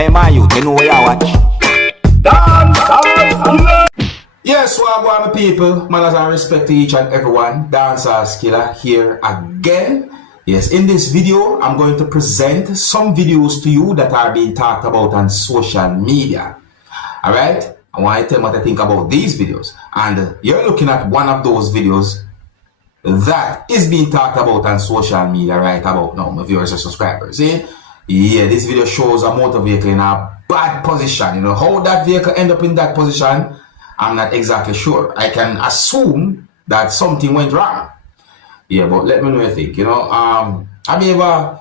Hey man, you know where you watch? Dancehall skilla. Yes, well, my people, manners and respect to each and everyone. Dancehall skilla here again. Yes, in this video, I'm going to present some videos to you that are being talked about on social media. Alright? I want to tell you what I think about these videos. And you're looking at one of those videos that is being talked about on social media right about now, my viewers and subscribers. See? Yeah, this video shows a motor vehicle in a bad position. You know, how that vehicle end up in that position, I'm not exactly sure. I can assume that something went wrong. Yeah, but let me know what you think. You know, have you ever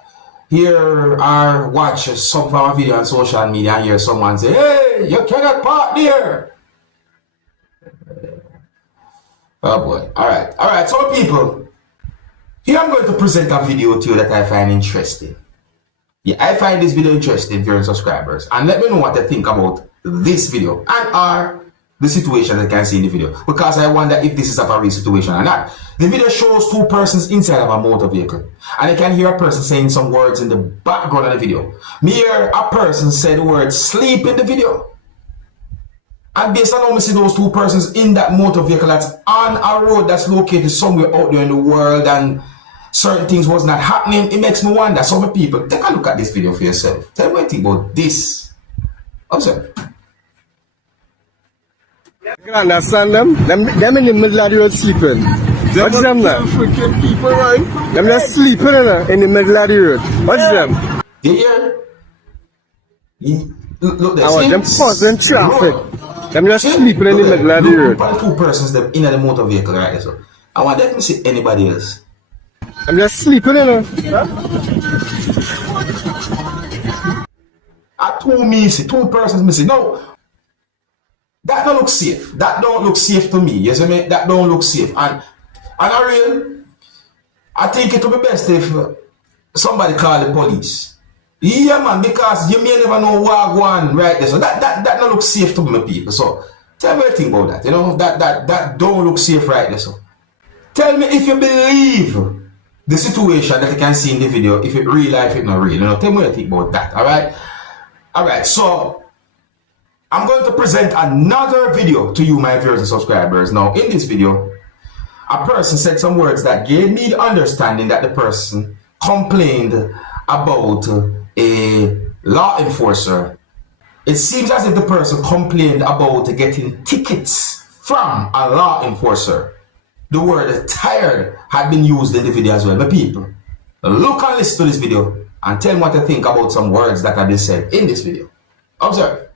hear or watch some kind of video on social media and hear someone say, hey, you cannot park there? Oh boy. Alright, so people, here I'm going to present a video to you that I find interesting. Yeah, I find this video interesting, viewers and subscribers. And let me know what you think about this video and the situation that you can see in the video. Because I wonder if this is a real situation or not. The video shows two persons inside of a motor vehicle. And you can hear a person saying some words in the background of the video. Me hear a person say the word sleep in the video. And based on how we see those two persons in that motor vehicle that's on a road that's located somewhere out there in the world and certain things was not happening, it makes me wonder. So many people, take a look at this video for yourself. Tell me what you think about this. Observe. You can understand them? Them in the middle of the road sleeping. What's them now? Freaking people, right? Them just sleeping in the middle of the road. What's them? You hear? Look there. I want them causing traffic. Them just sleeping in the middle of the road. Look at the two persons them in the motor vehicle right there. So I want them to see anybody else. I'm just sleeping in it. Two persons missing. No, that don't look safe. That don't look safe to me. Yes, I mean that don't look safe. And I think it would be best if somebody call the police. Yeah, man, because you may never know what going right there. So that don't look safe to me, people. So tell me what you think about that. You know that don't look safe right there. So tell me if you believe the situation that you can see in the video, if it real life, it not real. You know, tell me what you think about that. Alright, so I'm going to present another video to you, my viewers and subscribers. Now, in this video, a person said some words that gave me the understanding that the person complained about a law enforcer. It seems as if the person complained about getting tickets from a law enforcer. The word tired had been used in the video as well. My people, look and listen to this video and tell me what you think about some words that have been said in this video. Observe.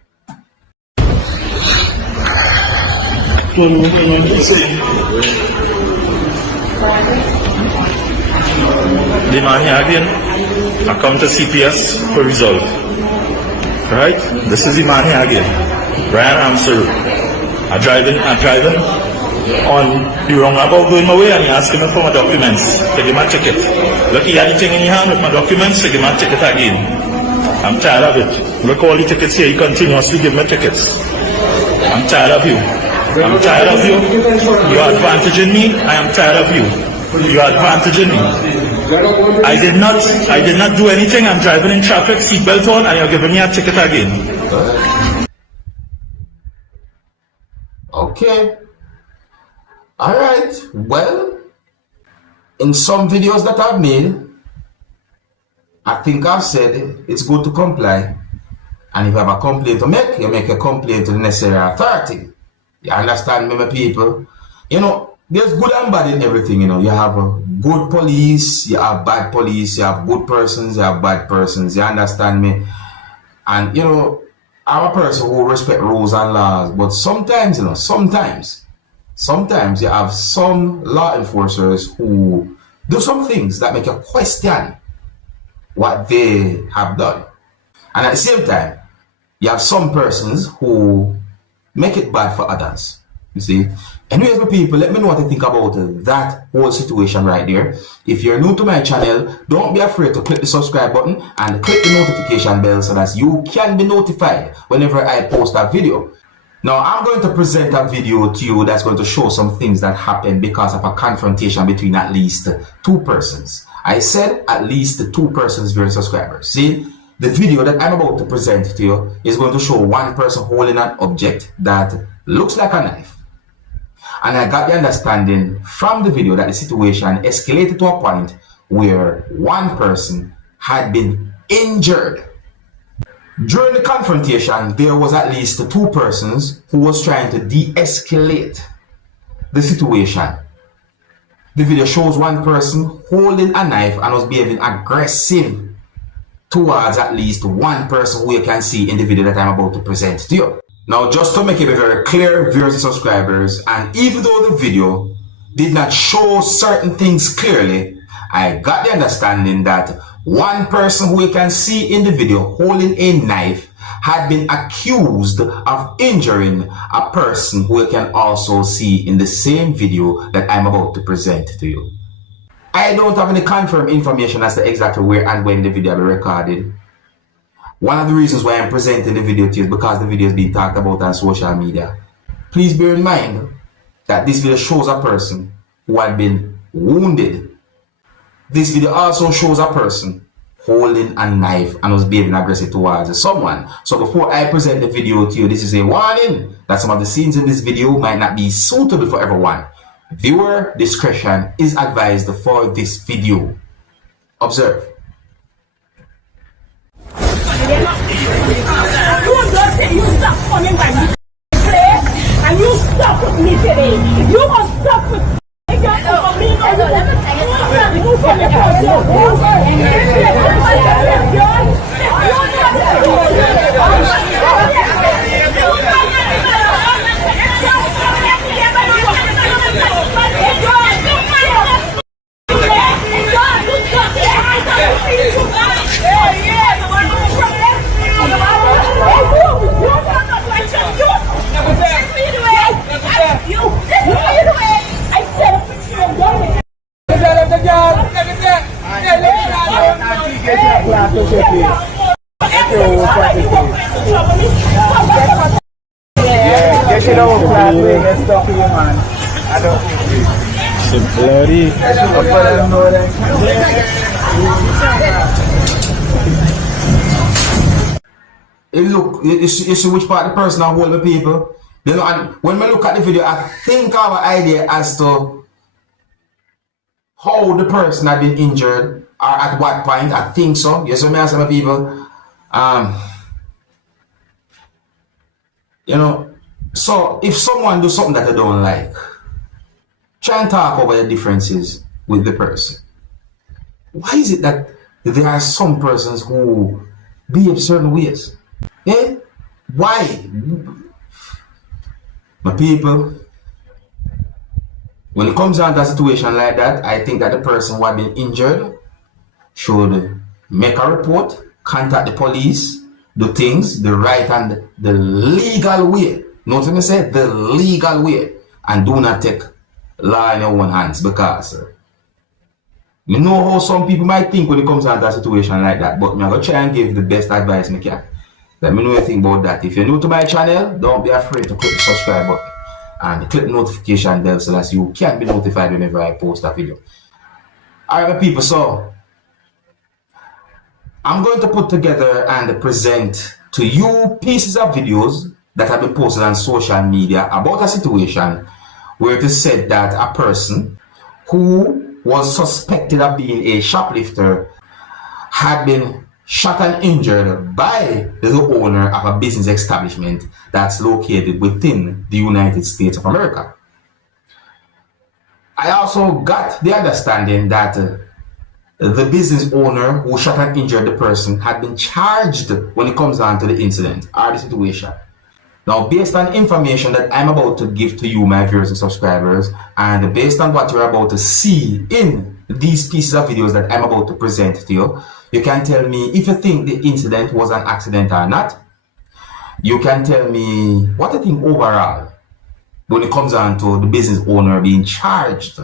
The man here again, I come to CPS for resolve. Right? This is the man here again. Brian Amsuru. I'm driving on the roundabout going my way and he asking me for my documents to give my ticket. Look, he had the thing in his hand with my documents to give my ticket again. I'm tired of it. Look all the tickets here, he continuously give me tickets. I'm tired of you. I'm tired of you. You're advantaging me. I am tired of you. You're advantaging me. I did not do anything. I'm driving in traffic, seatbelt on, and you're giving me a ticket again. Okay. Alright. Well, in some videos that I've made, I think I've said it's good to comply. And if you have a complaint to make, you make a complaint to the necessary authority. You understand me, my people? You know, there's good and bad in everything, you know. You have a good police, you have bad police, you have good persons, you have bad persons. You understand me? And, you know, I'm a person who respect rules and laws. But sometimes, you know, sometimes you have some law enforcers who do some things that make you question what they have done. And at the same time, you have some persons who make it bad for others. You see? Anyways, my people, let me know what you think about that whole situation right there. If you're new to my channel, don't be afraid to click the subscribe button and click the notification bell so that you can be notified whenever I post a video. Now, I'm going to present a video to you that's going to show some things that happened because of a confrontation between at least two persons. I said at least two persons, very subscribers. See? The video that I'm about to present to you is going to show one person holding an object that looks like a knife. And I got the understanding from the video that the situation escalated to a point where one person had been injured. During the confrontation, there was at least two persons who was trying to de-escalate the situation. The video shows one person holding a knife and was behaving aggressive towards at least one person who you can see in the video that I'm about to present to you. Now, just to make it very clear, viewers and subscribers, and even though the video did not show certain things clearly, I got the understanding that one person who you can see in the video holding a knife had been accused of injuring a person who you can also see in the same video that I'm about to present to you. I don't have any confirmed information as to exactly where and when the video will be recorded. One of the reasons why I'm presenting the video to you is because the video is being talked about on social media. Please bear in mind that this video shows a person who had been wounded. This video also shows a person holding a knife and was behaving aggressive towards someone. So before I present the video to you, this is a warning that some of the scenes in this video might not be suitable for everyone. Viewer discretion is advised for this video. Observe. You stop coming by me place and you stop with me today. You must stop with me. Look, you see which part the person are holding people. You know, and when we look at the video, I think I have an idea as to how the person had been injured or at what point. I think so. You see me, some people. You know, so if someone do something that they don't like, try and talk over the differences with the person. Why is it that there are some persons who behave certain ways? Yeah? Why? My people, when it comes down to a situation like that, I think that the person who had been injured should make a report, contact the police, do things the right and the legal way. Notice me say the legal way, and do not take law in your own hands, because you know how some people might think when it comes down to a situation like that, but I'm going to try and give the best advice I can. Let me know anything about that. If you're new to my channel, don't be afraid to click the subscribe button and click the notification bell so that you can be notified whenever I post a video. Alright, my people, so I'm going to put together and present to you pieces of videos that have been posted on social media about a situation where it is said that a person who was suspected of being a shoplifter had been shot and injured by the owner of a business establishment that's located within the United States of America. I also got the understanding that the business owner who shot and injured the person had been charged when it comes down to the incident or the situation. Now, based on information that I'm about to give to you, my viewers and subscribers, and based on what you're about to see in these pieces of videos that I'm about to present to you, you can tell me if you think the incident was an accident or not. You can tell me what you think overall when it comes down to the business owner being charged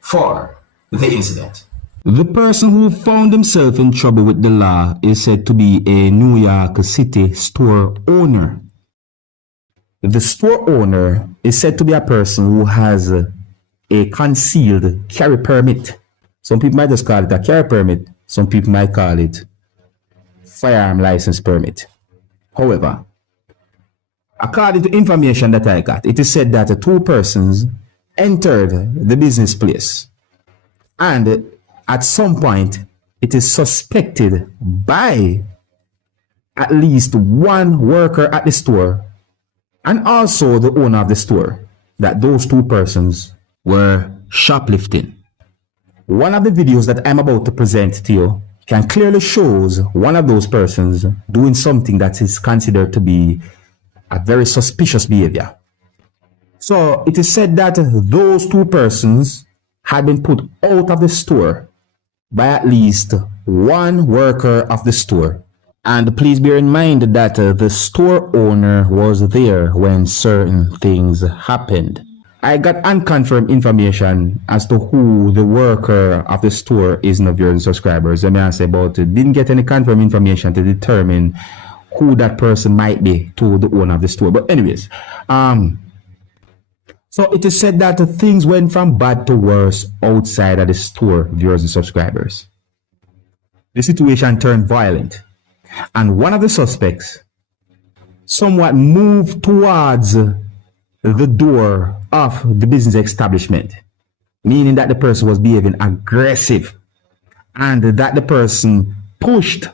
for the incident. The person who found himself in trouble with the law is said to be a New York City store owner. The store owner is said to be a person who has a concealed carry permit. Some people might just call it a carry permit. Some people might call it firearm license permit. However, according to information that I got, it is said that 2 persons entered the business place, and at some point it is suspected by at least 1 worker at the store and also the owner of the store that those 2 persons were shoplifting. One of the videos that I'm about to present to you can clearly shows one of those persons doing something that is considered to be a very suspicious behavior. So it is said that those 2 persons had been put out of the store by at least 1 worker of the store. And please bear in mind that the store owner was there when certain things happened. I got unconfirmed information as to who the worker of the store is, no viewers and subscribers. I mean, I say about it. Didn't get any confirmed information to determine who that person might be to the owner of the store. But anyways, so it is said that things went from bad to worse outside of the store, viewers and subscribers. The situation turned violent, and one of the suspects somewhat moved towards the door of the business establishment, meaning that the person was behaving aggressive and that the person pushed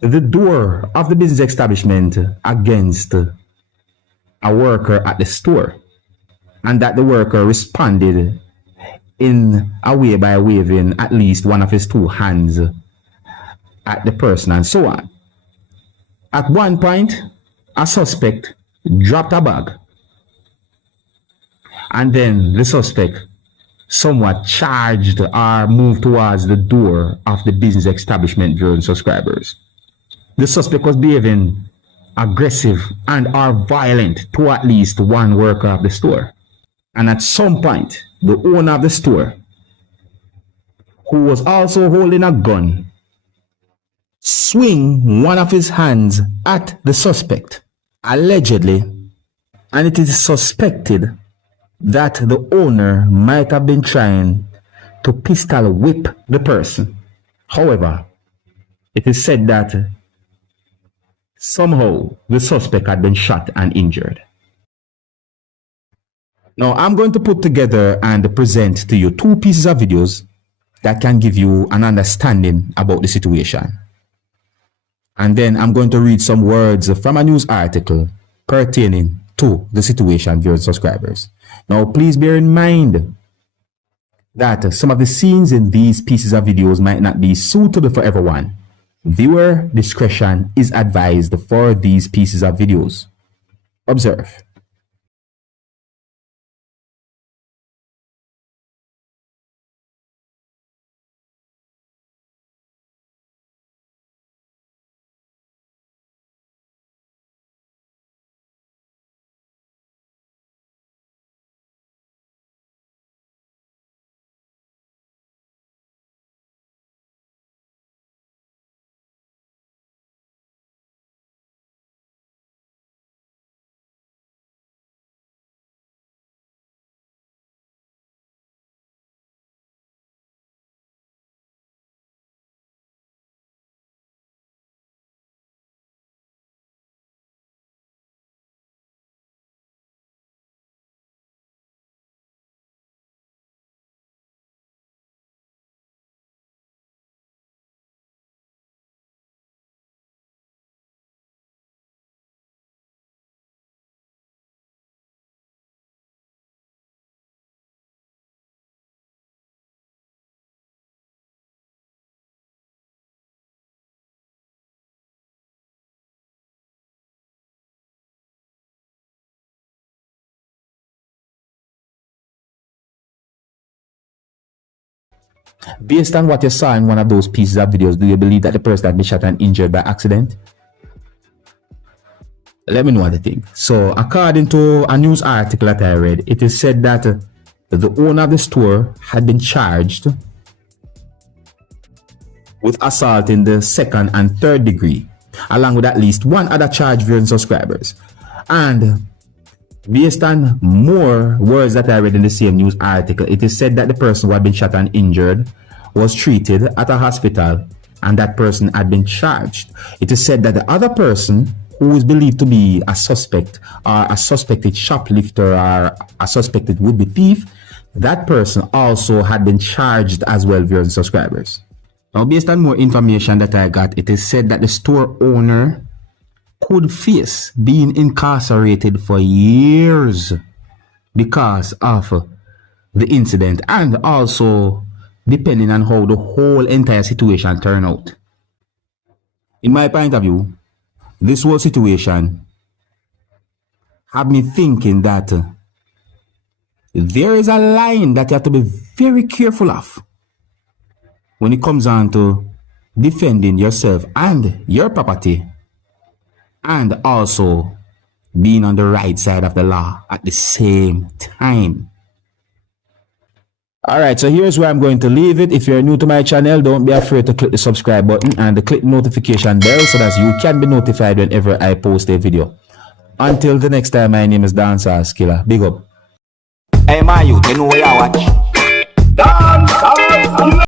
the door of the business establishment against a worker at the store, and that the worker responded in a way by waving at least one of his 2 hands at the person and so on. At one point, a suspect dropped a bag, and then the suspect somewhat charged or moved towards the door of the business establishment, viewers and subscribers. The suspect was behaving aggressive and or violent to at least 1 worker of the store. And at some point, the owner of the store, who was also holding a gun, swing one of his hands at the suspect, allegedly, and it is suspected that the owner might have been trying to pistol whip the person. However, it is said that somehow the suspect had been shot and injured. Now, I'm going to put together and present to you 2 pieces of videos that can give you an understanding about the situation. And then I'm going to read some words from a news article pertaining to the situation, viewers and subscribers. Now, please bear in mind that some of the scenes in these pieces of videos might not be suitable for everyone. Viewer discretion is advised for these pieces of videos. Observe. Based on what you saw in one of those pieces of videos, do you believe that the person had been shot and injured by accident? Let me know what you think. So, according to a news article that I read, it is said that the owner of the store had been charged with assault in the 2nd and 3rd degree, along with at least 1 other charge, viewers and subscribers. And based on more words that I read in the same news article, it is said that the person who had been shot and injured was treated at a hospital and that person had been charged. It is said that the other person, who is believed to be a suspect or a suspected shoplifter or a suspected would-be thief, that person also had been charged as well, viewers and subscribers. Now, based on more information that I got, it is said that the store owner could face being incarcerated for years because of the incident, and also depending on how the whole entire situation turned out. In my point of view, this whole situation had me thinking that there is a line that you have to be very careful of when it comes on to defending yourself and your property, and also being on the right side of the law at the same time. Alright, so here's where I'm going to leave it. If you're new to my channel, don't be afraid to click the subscribe button and click the notification bell so that you can be notified whenever I post a video. Until the next time, my name is Dancehall Skilla. Big up. Hey, my youth, you know where you watch.